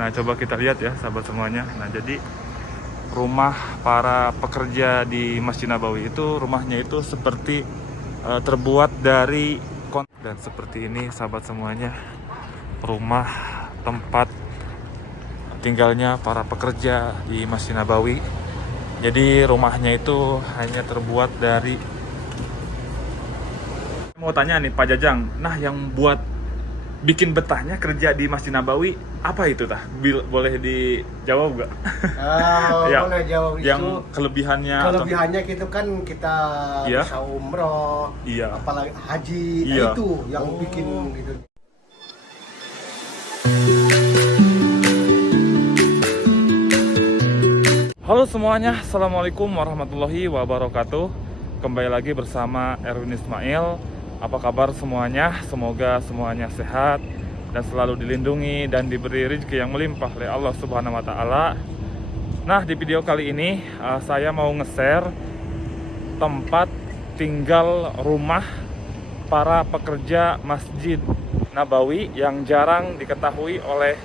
Nah, coba kita lihat ya sahabat semuanya. Nah, jadi rumah para pekerja di Masjid Nabawi itu rumahnya itu seperti terbuat dari dan seperti ini sahabat semuanya, rumah tempat tinggalnya para pekerja di Masjid Nabawi. Jadi rumahnya itu hanya terbuat dari, mau tanya nih Pak Jajang, nah yang buat bikin betahnya kerja di Masjid Nabawi apa itu tah? Boleh dijawab nggak? Ya, Boleh jawab itu. Yang kelebihannya Kelebihannya gitu kan kita Iya. bisa umroh, Iya. apalagi haji, Iya. nah itu yang bikin gitu. Halo semuanya, Assalamualaikum warahmatullahi wabarakatuh. Kembali lagi bersama Erwin Ismail. Apa kabar semuanya? Semoga semuanya sehat dan selalu dilindungi dan diberi rezeki yang melimpah oleh Allah Subhanahu wa Ta'ala. Nah, di video kali ini saya mau nge-share tempat tinggal rumah para pekerja Masjid Nabawi yang jarang diketahui oleh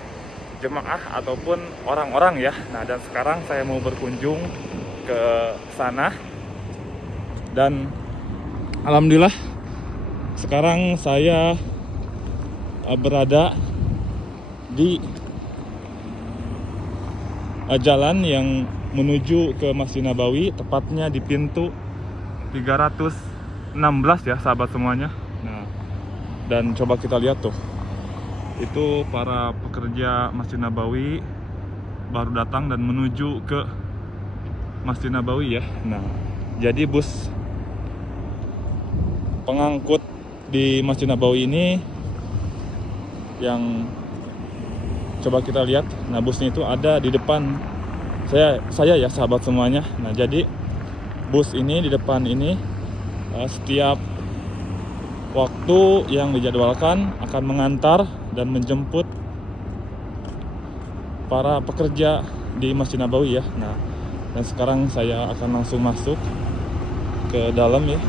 jemaah ataupun orang-orang ya. Nah, dan sekarang saya mau berkunjung ke sana dan alhamdulillah sekarang saya berada di jalan yang menuju ke Masjid Nabawi, tepatnya di pintu 316 ya sahabat semuanya. Nah, dan coba kita lihat tuh, itu para pekerja Masjid Nabawi baru datang dan menuju ke Masjid Nabawi ya. Nah, jadi bus pengangkut di Masjid Nabawi ini yang coba kita lihat. Nah, busnya itu ada di depan saya ya sahabat semuanya. Nah, jadi bus ini di depan ini setiap waktu yang dijadwalkan akan mengantar dan menjemput para pekerja di Masjid Nabawi ya. Nah, dan sekarang saya akan langsung masuk ke dalam ya.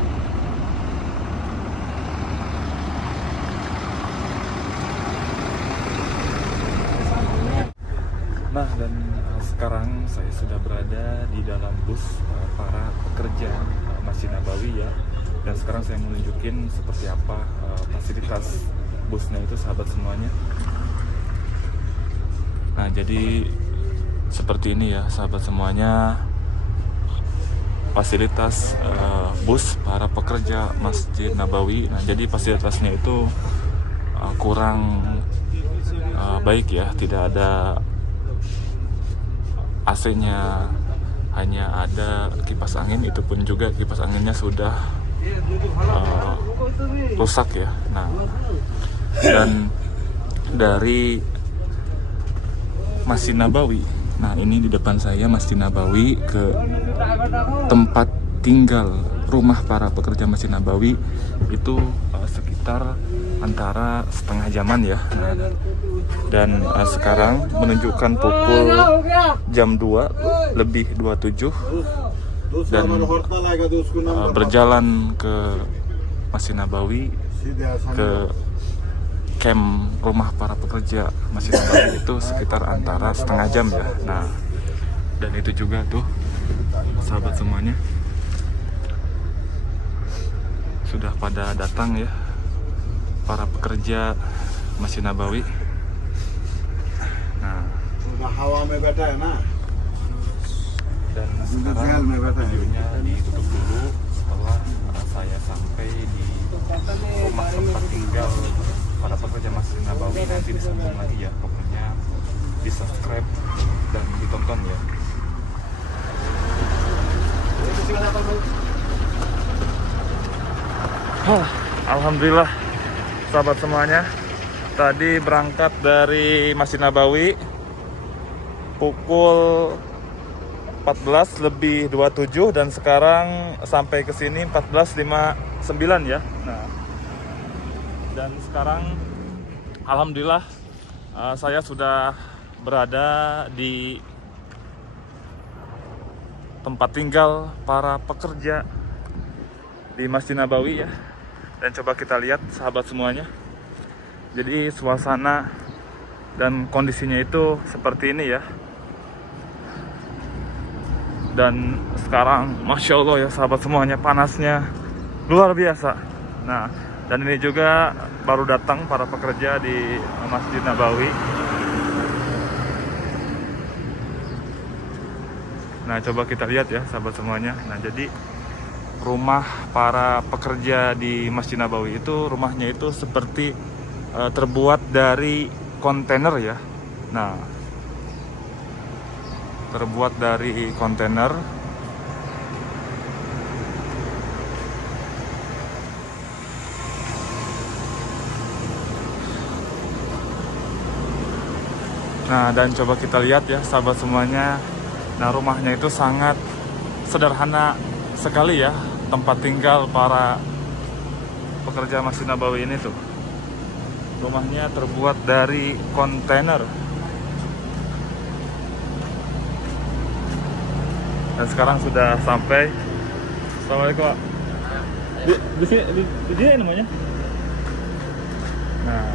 Nah, dan sekarang saya sudah berada di dalam bus para pekerja Masjid Nabawi ya. Dan sekarang saya mau nunjukin seperti apa fasilitas busnya itu sahabat semuanya. Nah, jadi seperti ini ya sahabat semuanya fasilitas bus para pekerja Masjid Nabawi. Nah, jadi fasilitasnya itu kurang baik ya, tidak ada AC-nya, hanya ada kipas angin, itu pun juga kipas anginnya sudah rusak ya. Nah, dan dari Masjid Nabawi, nah ini di depan saya Masjid Nabawi ke tempat tinggal rumah para pekerja Masjid Nabawi itu sekitar antara setengah jaman ya. Nah, dan sekarang menunjukkan pukul jam 2 lebih 27 dan berjalan ke Masjid Nabawi, ke camp rumah para pekerja Masjid Nabawi itu sekitar antara setengah jam ya. Nah, dan itu juga tuh sahabat semuanya sudah pada datang ya para pekerja Masjid Nabawi. Nah, dan sekarang videonya ditutup dulu setelah saya sampai di rumah tempat tinggal para pekerja Masjid Nabawi. Nanti disambung lagi ya, pokoknya di subscribe dan ditonton ya. Alhamdulillah sahabat semuanya, tadi berangkat dari Masjid Nabawi pukul 14 lebih 27 dan sekarang sampai ke sini 14.59 ya. Nah, dan sekarang alhamdulillah saya sudah berada di tempat tinggal para pekerja di Masjid Nabawi ya. Dan coba kita lihat sahabat semuanya. Jadi suasana dan kondisinya itu seperti ini ya. Dan sekarang Masya Allah ya sahabat semuanya, panasnya luar biasa. Nah, dan ini juga baru datang para pekerja di Masjid Nabawi. Nah, coba kita lihat ya sahabat semuanya. Nah, jadi rumah para pekerja di Masjid Nabawi itu, rumahnya itu seperti terbuat dari kontainer ya. Nah, terbuat dari kontainer. Nah, dan coba kita lihat ya sahabat semuanya. Nah, rumahnya itu sangat sederhana sekali ya, tempat tinggal para pekerja Masjid Nabawi ini tuh. Rumahnya terbuat dari kontainer. Dan sekarang sudah sampai. Assalamualaikum Pak. Di sini namanya. Nah,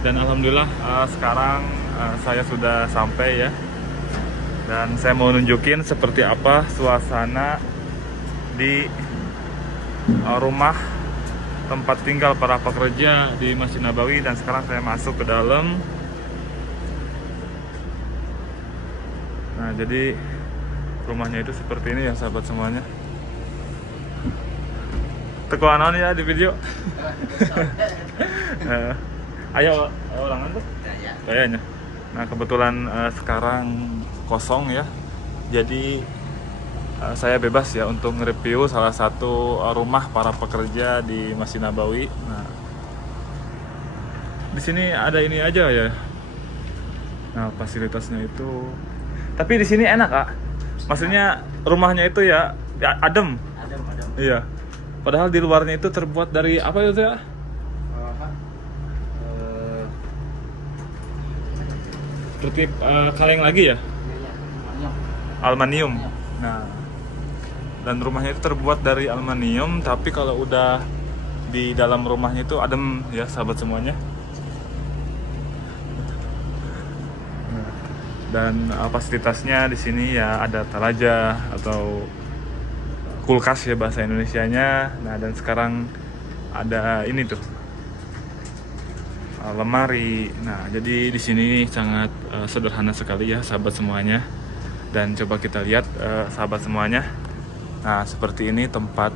dan alhamdulillah sekarang saya sudah sampai ya. Dan saya mau nunjukin seperti apa suasana di rumah tempat tinggal para pekerja di Masjid Nabawi. Dan sekarang saya masuk ke dalam. Nah, jadi rumahnya itu seperti ini ya sahabat semuanya. Teko anon ya di video. Ayo ulangan tuh. Kayaknya. Nah, kebetulan sekarang kosong ya. Jadi saya bebas ya untuk nge-review salah satu rumah para pekerja di Masjid Nabawi. Nah, di sini ada ini aja ya. Nah, fasilitasnya itu. Tapi di sini enak, Kak. Maksudnya rumahnya itu ya adem. Adem. Iya. Padahal di luarnya itu terbuat dari apa itu ya? Seperti kaleng lagi ya? Aluminium. Nah, dan rumahnya itu terbuat dari aluminium, tapi kalau udah di dalam rumahnya itu adem ya sahabat semuanya. Dan fasilitasnya di sini ya ada talaja atau kulkas ya bahasa Indonesianya. Nah, dan sekarang ada ini tuh lemari. Nah, jadi di sini sangat sederhana sekali ya sahabat semuanya. Dan coba kita lihat sahabat semuanya. Nah, seperti ini tempat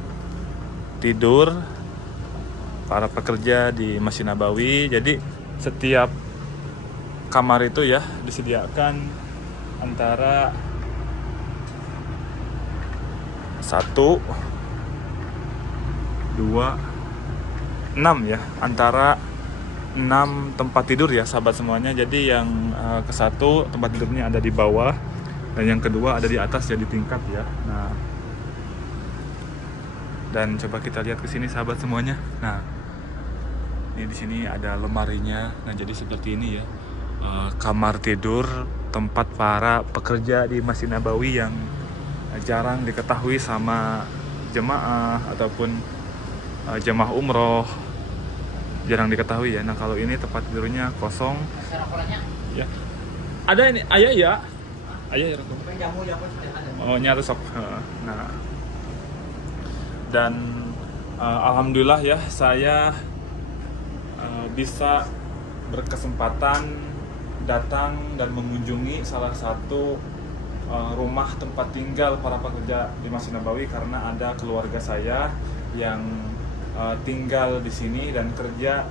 tidur para pekerja di Masjid Nabawi. Jadi setiap kamar itu ya disediakan antara 1, 2, 6 ya, antara 6 tempat tidur ya sahabat semuanya. Jadi yang ke satu tempat tidurnya ada di bawah, dan yang kedua ada di atas ya, di tingkat ya. Nah, dan coba kita lihat ke sini sahabat semuanya. Nah, ini di sini ada lemarinya. Nah, jadi seperti ini ya, kamar tidur tempat para pekerja di Masjid Nabawi yang jarang diketahui sama jemaah ataupun jemaah umroh, jarang diketahui ya. Nah, kalau ini tempat tidurnya kosong ya. Ada ini ayah ya, ayah ya. Oh, nyata sok. Nah, dan alhamdulillah ya, saya bisa berkesempatan datang dan mengunjungi salah satu rumah tempat tinggal para pekerja di Masjid Nabawi, karena ada keluarga saya yang tinggal di sini dan kerja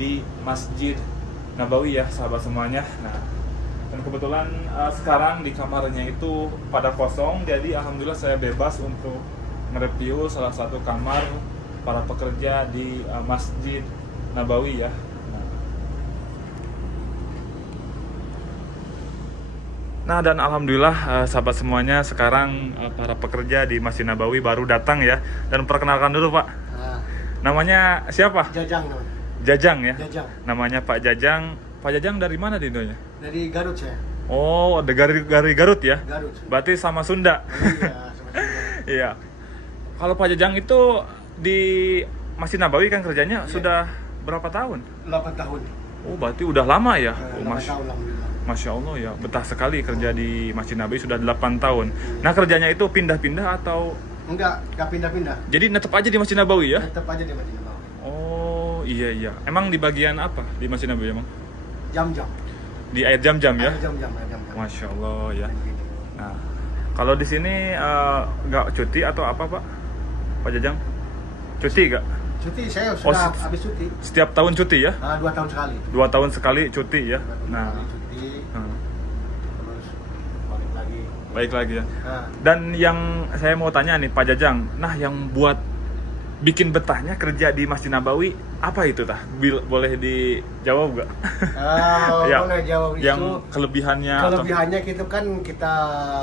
di Masjid Nabawi ya sahabat semuanya. Nah, dan kebetulan sekarang di kamarnya itu pada kosong, jadi alhamdulillah saya bebas untuk nge-review salah satu kamar para pekerja di Masjid Nabawi ya. Nah, dan alhamdulillah sahabat semuanya, sekarang para pekerja di Masjid Nabawi baru datang ya. Dan perkenalkan dulu Pak. Namanya siapa? Jajang namanya. Jajang ya? Jajang. Namanya Pak Jajang. Pak Jajang dari mana di Indonesia? Dari Garut saya. Oh, dari Garut ya? Garut. Berarti sama Sunda. Iya, sama Sunda. Iya. Kalau Pak Jajang itu di Masjid Nabawi kan kerjanya sudah berapa tahun? 8 tahun. Oh, berarti udah lama ya? Oh, 8 tahun alhamdulillah. Masya Allah ya, betah sekali kerja di Masjid Nabawi sudah 8 tahun. Nah, kerjanya itu pindah-pindah atau? Enggak pindah-pindah. Jadi netep aja di Masjid Nabawi ya? Tetap aja di Masjid Nabawi. Oh, iya. Emang di bagian apa di Masjid Nabawi emang? Jam-jam. Di air jam-jam ya? Air jam-jam. Masya Allah ya. Nah, kalau di sini nggak cuti atau apa Pak? Pak Jajang? Cuti nggak? Cuti saya sudah habis cuti. Setiap tahun cuti ya? 2 tahun sekali. 2 tahun sekali cuti ya? 2 tahun Nah, sekali cuti. Terus balik lagi. baik lagi ya. Nah, Dan yang saya mau tanya nih Pak Jajang, nah yang buat bikin betahnya kerja di Masjid Nabawi apa itu tah? Boleh dijawab nggak? boleh jawab itu. Yang kelebihannya? Kelebihannya gitu kan kita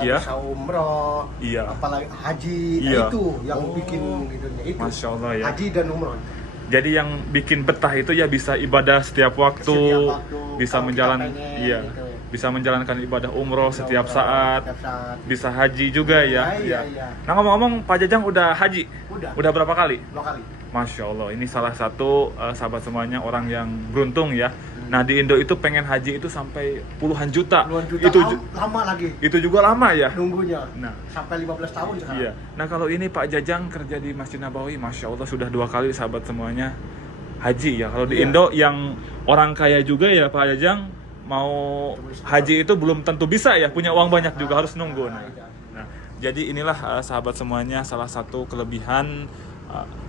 Iya. bisa umroh, Iya. apalagi haji, Iya. itu yang Oh. bikin itunya itu. Masya Allah ya. Haji dan umroh. Jadi yang bikin betah itu ya bisa ibadah setiap waktu, Setiap waktu, bisa kalau menjalankan, kita pengen, iya, gitu. bisa menjalankan ibadah umroh setiap Umroh, saat, setiap saat. bisa haji juga ya. Iya. Nah ngomong-ngomong Pak Jajang udah haji? Udah Berapa kali? 2 kali. Masya Allah, ini salah satu sahabat semuanya orang yang beruntung ya. Nah di Indo itu pengen haji itu sampai puluhan juta. Puluhan juta Itu lama lagi itu juga lama ya. nunggunya. Nah. Sampai 15 tahun sekarang. Iya. Nah kalau ini Pak Jajang kerja di Masjid Nabawi, Masya Allah sudah 2 kali sahabat semuanya haji ya. Kalau di Iya. Indo yang orang kaya juga ya Pak Jajang mau haji itu belum tentu bisa ya, punya uang banyak juga harus nunggu. Nah, jadi inilah sahabat semuanya salah satu kelebihan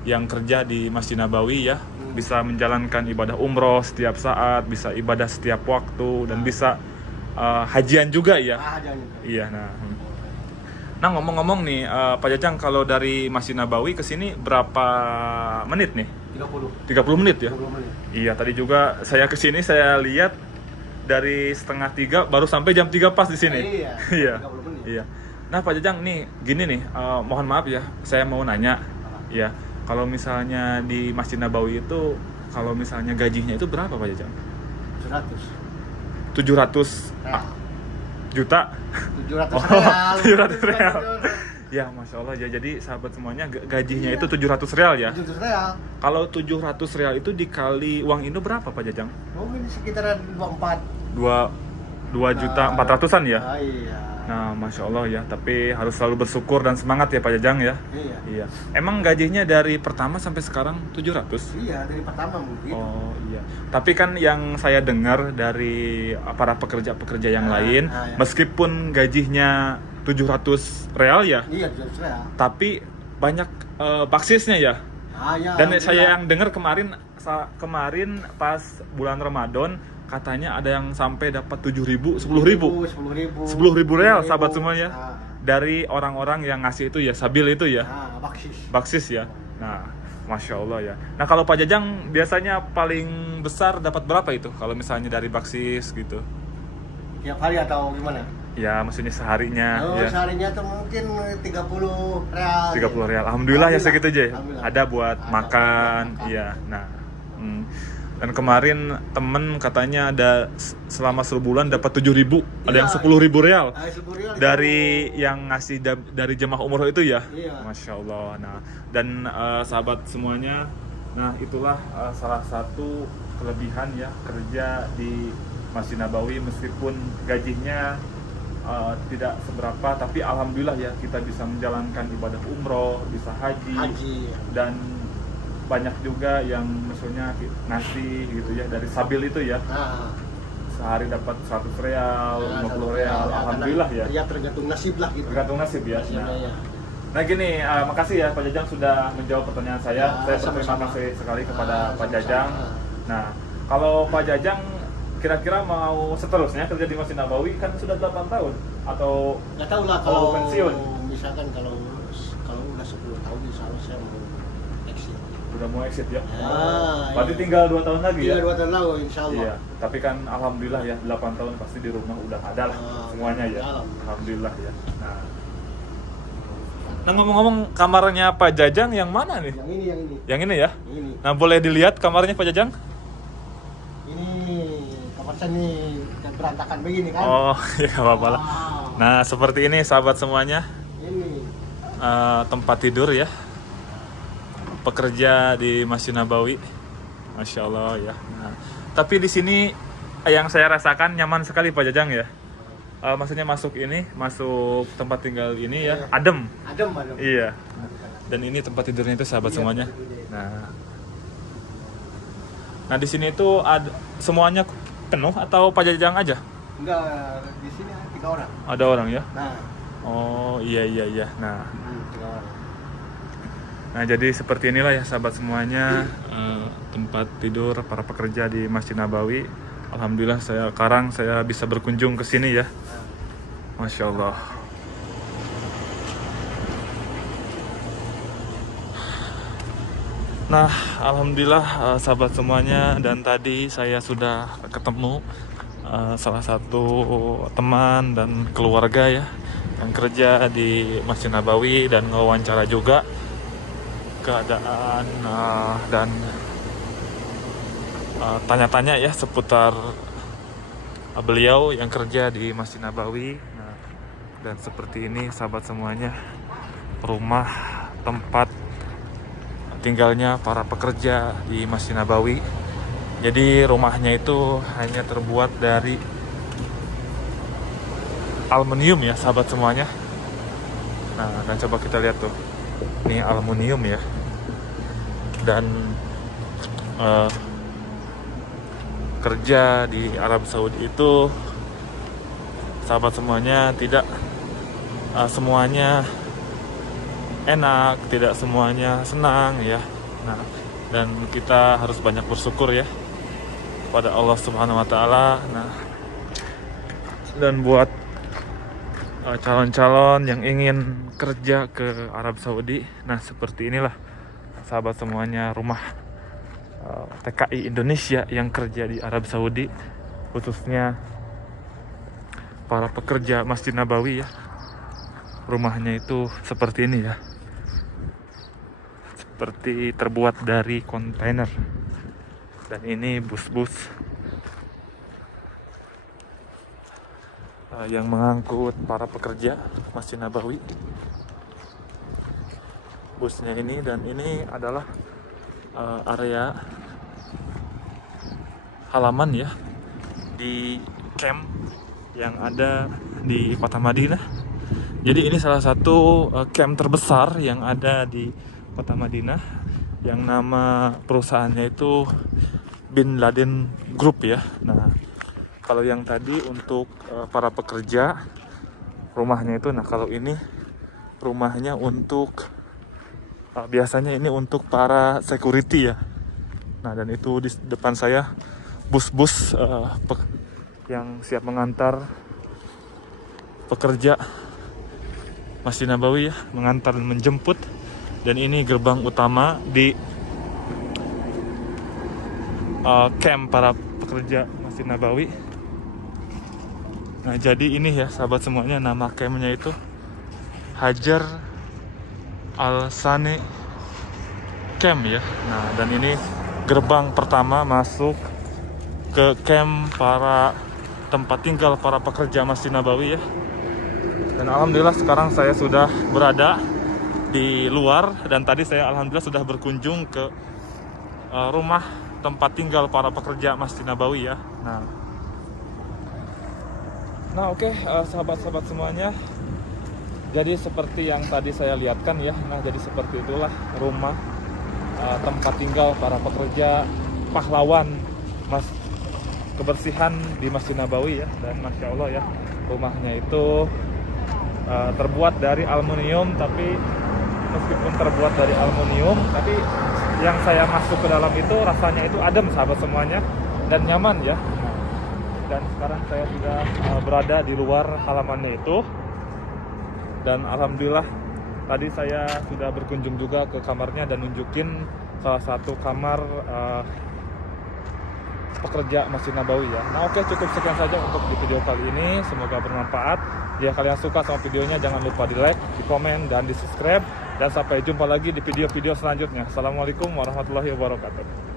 yang kerja di Masjid Nabawi ya, bisa menjalankan ibadah umroh setiap saat, bisa ibadah setiap waktu dan bisa hajian juga ya. Jangan. Iya, nah ngomong-ngomong nih Pak Jajang, kalau dari Masjid Nabawi ke sini berapa menit nih? 30 menit ya? 30 menit. Iya, tadi juga saya ke sini saya lihat dari 2:30 baru sampai jam 3 pas di sini. Iya. Iya. 30 menit. Iya. Nah, Pak Jajang nih, gini nih, mohon maaf ya, saya mau nanya. Ya, kalau misalnya di Masjid Nabawi itu kalau misalnya gajinya itu berapa Pak Jajang? 700 Real. juta? 700 Oh, real. 700 real. Ya, Masya Allah ya. Jadi sahabat semuanya gajinya itu 700 real ya. 700 real. Kalau 700 real itu dikali uang Indo berapa Pak Jajang? Mungkin sekitaran 24. 2 juta 400-an ya? Iya. Nah, Masya Allah ya. Tapi harus selalu bersyukur dan semangat ya Pak Jajang ya. Iya. Iya. Emang gajinya dari pertama sampai sekarang 700? Iya, dari pertama mungkin. Oh iya. Tapi kan yang saya dengar dari para pekerja-pekerja yang lain, ya. meskipun gajinya 700 real ya, Iya, 700 real. tapi banyak baksisnya ya. Ya, Dan saya alhamdulillah. yang dengar kemarin pas bulan Ramadan katanya ada yang sampai dapat 7.000, 10.000. 10.000 real sahabat semuanya. Dari orang-orang yang ngasih itu ya, sabil itu ya. Baksis. Baksis ya. Nah, Masya Allah ya. Nah kalau Pak Jajang biasanya paling besar dapat berapa itu? Kalau misalnya dari baksis gitu? Tiap hari atau gimana? Ya maksudnya seharinya ya. Seharinya tuh mungkin 30 real. 30 real. Alhamdulillah ya segitu aja. Alhamdulillah. Ada buat Ada makan. buat makan. Iya. Nah. Dan kemarin temen katanya ada selama sebulan dapat 7.000, ada yang 10.000 real. 10 real Dari yang ngasih dari jemaah umroh itu ya. Iya. Masya Allah. Nah, dan sahabat semuanya, nah itulah salah satu kelebihan ya kerja di Masjid Nabawi, meskipun gajinya tidak seberapa, tapi alhamdulillah ya kita bisa menjalankan ibadah umroh, bisa haji. Dan banyak juga yang maksudnya ngasih gitu ya dari sabil itu ya. Sehari dapat 100 real, 50 real, alhamdulillah ya. Ya tergantung nasib lah gitu. Tergantung nasib ya. Nasibnya, ya. Nah gini, makasih ya Pak Jajang sudah menjawab pertanyaan saya. Saya berterima sama-sama. kasih sekali kepada Pak Sama-sama. Jajang. Nah, kalau Pak Jajang kira-kira mau seterusnya kerja di Masjid Nabawi, kan sudah 8 tahun atau Nggak tahu lah mau kalau pensiun? misalkan kalau udah 10 tahun insya Allah saya mau exit. Udah mau exit ya? Ah, Berarti iya. tinggal 2 tahun lagi ya? 2 tahun lalu insya Allah. Iya, tapi kan alhamdulillah ya 8 tahun pasti di rumah udah ada lah semuanya ya. Alhamdulillah ya. Nah ngomong-ngomong, kamarnya Pak Jajang yang mana nih? Yang ini. Yang ini ya? Ini. Nah boleh dilihat kamarnya Pak Jajang? Ini kamar saya nih berantakan begini kan. Oh ya nggak apa-apa lah. Wow. Nah seperti ini sahabat semuanya, Ini. tempat tidur ya pekerja di Masjid Nabawi. Masya Allah ya. Nah, tapi di sini yang saya rasakan nyaman sekali Pak Jajang ya. Maksudnya masuk tempat tinggal ini ya, adem. Adem. Iya. Dan ini tempat tidurnya itu sahabat semuanya. Nah di sini itu semuanya penuh atau Pak Jajang aja? Enggak, di sini 3 orang. Ada orang ya? Nah. Oh iya. Nah. 3 orang. Nah jadi seperti inilah ya sahabat semuanya, tempat tidur para pekerja di Masjid Nabawi. Alhamdulillah sekarang saya bisa berkunjung ke sini ya. Masya Allah. Nah, alhamdulillah sahabat semuanya, dan tadi saya sudah ketemu salah satu teman dan keluarga ya yang kerja di Masjid Nabawi, dan wawancara juga keadaan dan tanya-tanya ya seputar beliau yang kerja di Masjid Nabawi. Nah, dan seperti ini sahabat semuanya, rumah tempat tinggalnya para pekerja di Masjid Nabawi. Jadi rumahnya itu hanya terbuat dari aluminium ya sahabat semuanya. Nah, dan coba kita lihat tuh, ini aluminium ya. Dan kerja di Arab Saudi itu sahabat semuanya tidak semuanya enak, tidak semuanya senang ya. Nah, dan kita harus banyak bersyukur ya pada Allah Subhanahu wa taala. Nah, dan buat calon-calon yang ingin kerja ke Arab Saudi, nah seperti inilah sahabat semuanya rumah TKI Indonesia yang kerja di Arab Saudi, khususnya para pekerja Masjid Nabawi ya. Rumahnya itu seperti ini ya, seperti terbuat dari kontainer. Dan ini bus-bus yang mengangkut para pekerja Masjid Nabawi. Busnya ini, dan ini adalah area halaman ya di camp yang ada di kota Madinah. Jadi ini salah satu camp terbesar yang ada di kota Madinah, yang nama perusahaannya itu Bin Laden Group ya. Nah, kalau yang tadi untuk para pekerja rumahnya itu, nah kalau ini rumahnya untuk biasanya ini untuk para security ya. Nah, dan itu di depan saya bus-bus yang siap mengantar pekerja Masjid Nabawi ya, mengantar dan menjemput. Dan ini gerbang utama di camp para pekerja Masjid Nabawi. Nah, jadi ini ya sahabat semuanya, nama campnya itu Hajar Al Sani Camp ya. Nah, dan ini gerbang pertama masuk ke camp para tempat tinggal para pekerja Masjid Nabawi ya. Dan alhamdulillah sekarang saya sudah berada di luar, dan tadi saya alhamdulillah sudah berkunjung ke rumah tempat tinggal para pekerja Masjid Nabawi ya. Nah oke, sahabat-sahabat semuanya, jadi seperti yang tadi saya lihatkan ya. Nah, jadi seperti itulah rumah tempat tinggal para pekerja pahlawan kebersihan di Masjid Nabawi ya. Dan Masya Allah ya, rumahnya itu terbuat dari aluminium, tapi meskipun terbuat dari aluminium, tapi yang saya masuk ke dalam itu rasanya itu adem sahabat semuanya, dan nyaman ya. Dan sekarang saya sudah berada di luar halamannya itu, dan alhamdulillah tadi saya sudah berkunjung juga ke kamarnya dan nunjukin salah satu kamar pekerja Masjid Nabawi ya. Nah oke, cukup sekian saja untuk di video kali ini, semoga bermanfaat. Jika kalian suka sama videonya, jangan lupa di like, di komen, dan di subscribe. Dan sampai jumpa lagi di video-video selanjutnya. Assalamualaikum warahmatullahi wabarakatuh.